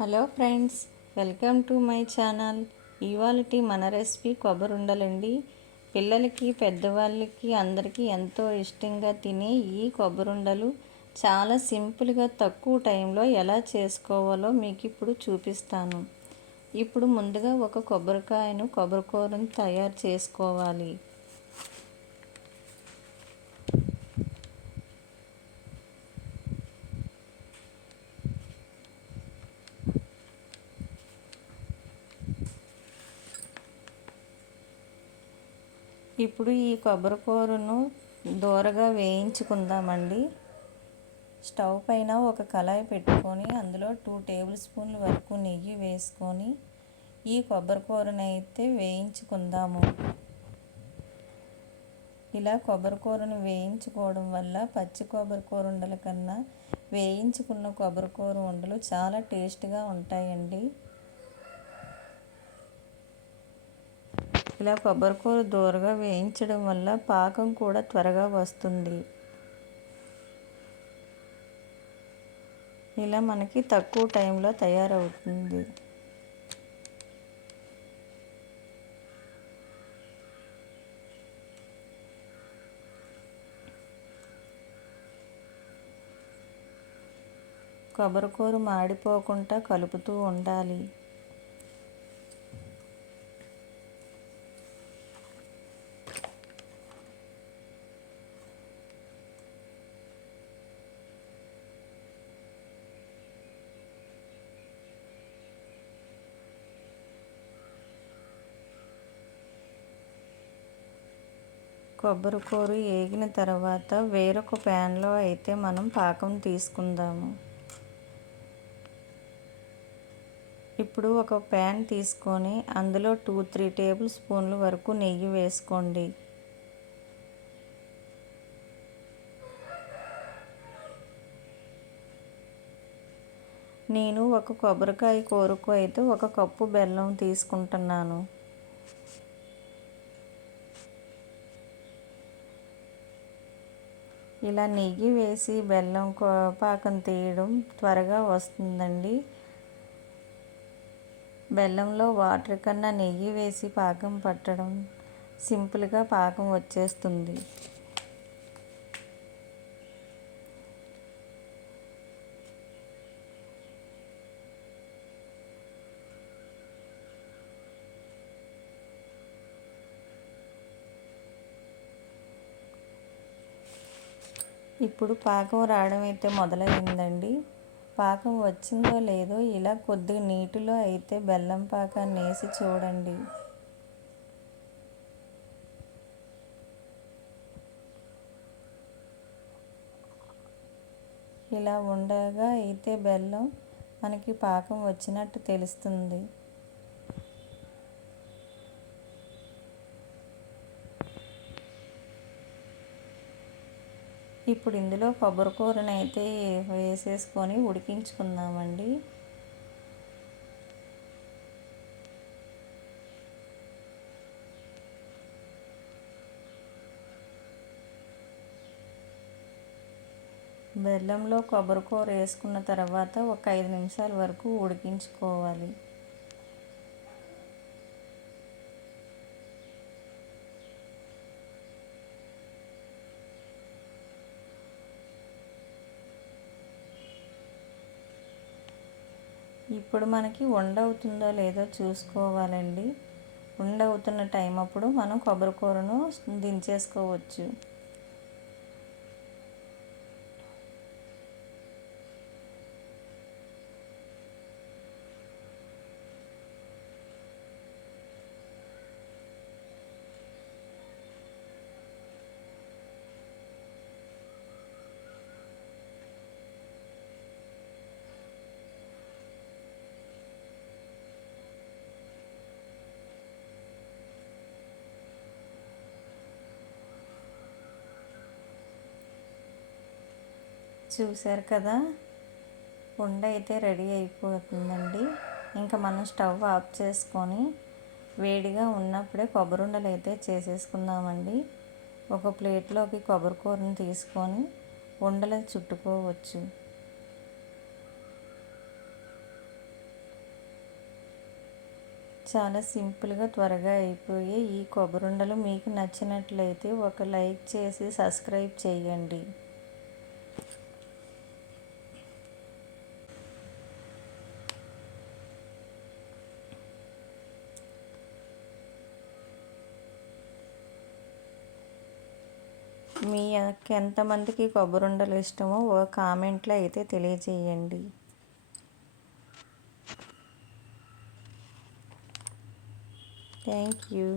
Hello friends welcome to my channel. ఇవాళ మన recipe కొబ్బరి ఉండలండి పిల్లలకి పెద్దవాళ్ళకి అందరికీ ఎంతో ఇష్టంగా తినే ఈ కొబ్బరి ఉండలు చాలా సింపుల్గా తక్కువ టైంలో ఎలా చేసుకోవాలో మీకు ఇప్పుడు చూపిస్తాను. ఇప్పుడు ముందుగా ఒక కొబ్బరికాయను కొబ్బరికూరను తయారు చేసుకోవాలి. ఇప్పుడు ఈ కొబ్బరికూరను దూరగా వేయించుకుందామండి. స్టవ్ పైన ఒక కళాయి పెట్టుకొని అందులో టూ టేబుల్ స్పూన్ల వరకు నెయ్యి వేసుకొని ఈ కొబ్బరికూరను అయితే వేయించుకుందాము. ఇలా కొబ్బరికూరను వేయించుకోవడం వల్ల పచ్చి కొబ్బరికూర ఉండల కన్నా వేయించుకున్న కొబ్బరికూర ఉండలు చాలా టేస్ట్గా ఉంటాయండి. ఇలా కొబ్బరికూర దూరగా వేయించడం వల్ల పాకం కూడా త్వరగా వస్తుంది. ఇలా మనకి తక్కువ టైంలో తయారవుతుంది. కొబ్బరికూర మాడిపోకుండా కలుపుతూ ఉండాలి. కొబ్బరి కూర వేగిన తర్వాత వేరొక ప్యాన్లో అయితే మనం పాకం తీసుకుందాము. ఇప్పుడు ఒక ప్యాన్ తీసుకొని అందులో టూ త్రీ టేబుల్ స్పూన్ల వరకు నెయ్యి వేసుకోండి. నేను ఒక కొబ్బరికాయ కూరకు అయితే ఒక కప్పు బెల్లం తీసుకుంటున్నాను. ఇలా నెయ్యి వేసి బెల్లం పాకం తీయడం త్వరగా వస్తుందండి. బెల్లంలో వాటర్ కన్నా నెయ్యి వేసి పాకం పట్టడం సింపుల్గా పాకం వచ్చేస్తుంది. ఇప్పుడు పాకం రావడం అయితే మొదలైందండి. పాకం వచ్చిందో లేదో ఇలా కొద్దిగా నీటిలో అయితే బెల్లం పాకాన్ని వేసి చూడండి. ఇలా ఉండగా అయితే బెల్లం మనకి పాకం వచ్చినట్టు తెలుస్తుంది. ఇప్పుడు ఇందులో కొబ్బరి కూరని అయితే వేసేసుకొని ఉడికించుకుందామండి. బెల్లంలో కొబ్బరి కూర వేసుకున్న తర్వాత ఒక ఐదు నిమిషాల వరకు ఉడికించుకోవాలి. ఇప్పుడు మనకి వండ అవుతుందో లేదో చూసుకోవాలండి. వండ అవుతున్న టైం అప్పుడు మనం కొబ్బరి కూరను దించేసుకోవచ్చు. చూశారు కదా? ఉండ అయితే రెడీ అయిపోతుందండి. ఇంకా మనం స్టవ్ ఆఫ్ చేసుకొని వేడిగా ఉన్నప్పుడే కొబ్బరి ఉండలు అయితే చేసేసుకుందామండి. ఒక ప్లేట్లోకి కొబ్బరి కూరను తీసుకొని ఉండలు చుట్టుకోవచ్చు. చాలా సింపుల్గా త్వరగా అయిపోయే ఈ కొబ్బరుండలు. మీకు నచ్చినట్లయితే ఒక లైక్ చేసి సబ్స్క్రైబ్ చేయండి. మీ ఎంతమందికి కొబ్బరుండలు ఇష్టమో ఓ కామెంట్లో అయితే తెలియజేయండి. Thank you.